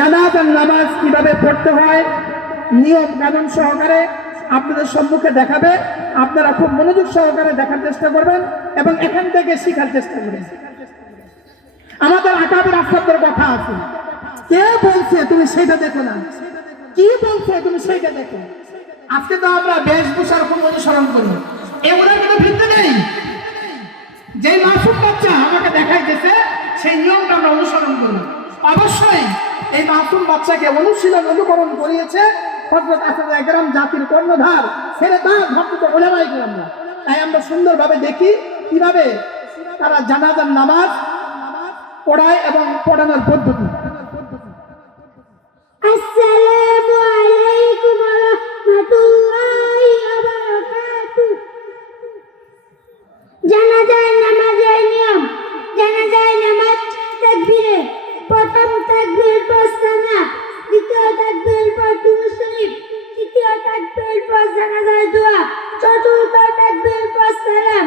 জানাজার নামাজ কিভাবে পড়তে হয় নিয়ম কানুন সহকারে আপনাদের সম্মুখে দেখাবে। আপনারা খুব মনোযোগ সহকারে দেখার চেষ্টা করবেন এবং এখান থেকে শেখার চেষ্টা করবেন। আমাদের আকাবের আসলাফদের কথা আছে, কে বলছে তুমি সেটা দেখো না, কি বলছে তুমি সেইটা দেখো। আজকে তো আমরা বেশভূষার কোন অনুসরণ করি, এগুলা কিন্তু ভিত্তি নেই। যে মাসুম বাচ্চা আমাকে দেখাইতেছে সেই নিয়মটা আমরা অনুসরণ করি। অবশ্যই এই মাসুম বাচ্চাকে অনুশীলন অনুকরণ করিয়েছে হযরত আসহাবে একরাম, জাতির কর্ণধার সেরেদার ভক্ত উলামায়ে কেরাম। তাই আমরা সুন্দরভাবে দেখি কিভাবে তারা জানাজার নামাজ পড়ায় এবং পড়ানোর পদ্ধতি। আসসালামু আলাইকুম ওয়া রাহমাতুল্লাহি ওয়া বারাকাতুহু। জানাজার নামাজের নিয়ম। জানাজার নামাজ তাকবীরে, প্রথম তাকবীর পর সালাত, দ্বিতীয় তাকবীর পর দুরূদ শরীফ, তৃতীয় তাকবীর পর জানাজার দোয়া, চতুর্থ তাকবীর পর সালাম।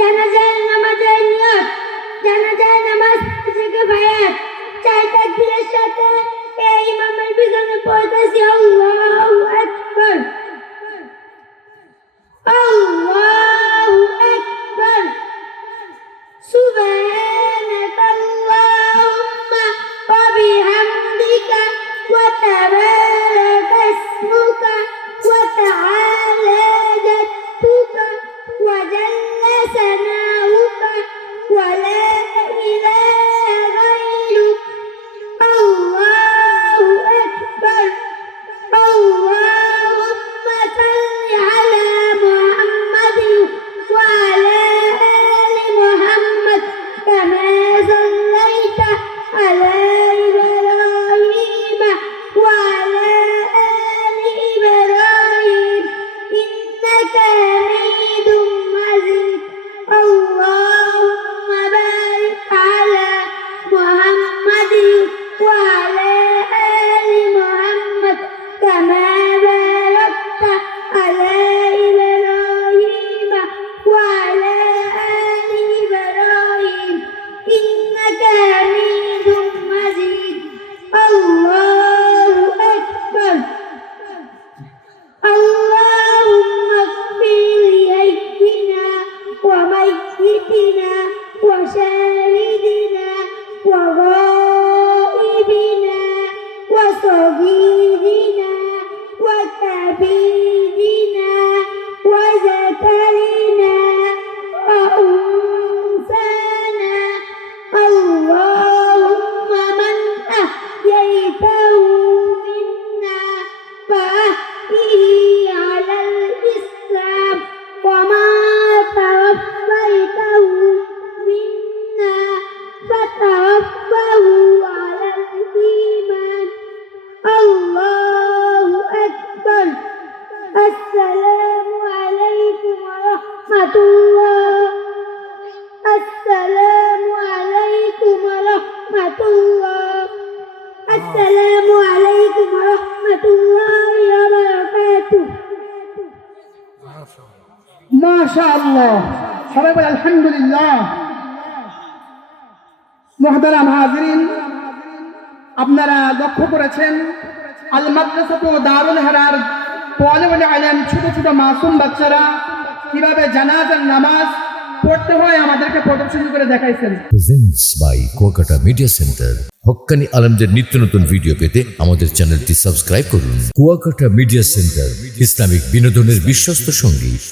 জানাজার নামাজের নিয়ত। জানাজার নামাজ থেকে বায়াত, চার তাকবীরের সাথে এই ইমামের পিছনে পড়তেছি আল্লাহু আকবার, আল্লাহু আকবার, সুবহানাকাল্লাহুম্মা ওয়া বিহামদিকা ওয়া তাবারাকা ইসমুকা ওয়া তাআলা জাদ্দুকা ওয়া জাল্লা সানাউকা ওয়া লা ইলাহা গায়রুক, আল্লাহু আকবার, আল্লাহুম্মা সাল্লি আলা মুহাম্মাদিন ওয়া আলা আলি মুহাম্মাদ কামা সাল্লাইতা আলা ইব্রাহিম ওয়া আলা আলি ইব্রাহিম ইন্নাকা হামিদুম মাজিদ, আল্লাহুম্মা বারিক আলা মুহাম্মাদিন ওয়া আলা আলি মুহাম্মাদ কামা বারাকতা আলা ইব্রাহিম ওয়া আলা আলি ইব্রাহিম ইন্নাকা হামিদুম মাজিদ, আল্লাহু আকবার। اللهم اغفر لحينا وميتنا وشاهدنا وغائبنا وصغيرنا وكبيرنا وذكرنا وأنثانا، اللهم من أحييته منا فأحيه على الإسلام وما توفيته منا فتوفه على الإيمان، الله أكبر। السلام عليكم ورحمة الله، السلام عليكم ورحمة الله، السلام عليكم ورحمة الله وبركاته। মাশাআল্লাহ, সবাই বলে আলহামদুলিল্লাহ। মুহতারাম হাজিরিন, আপনারা লক্ষ্য করেছেন আল মাদ্রাসাতু দারুল হারার তালিবুল ইলম ছোট ছোট মাসুম বাচ্চারা কিভাবে জানাজার নামাজ পড়তে হয় আমাদেরকে প্রদর্শন করে দেখাইছেন। Presents by Kuakata media centre. হক্কানি আলেমদের নিত্য নতুন ভিডিও পেতে আমাদের চ্যানেলটি সাবস্ক্রাইব করুন। কুয়াকাটা মিডিয়া সেন্টার, ইসলামিক বিনোদনের বিশ্বস্ত সঙ্গী।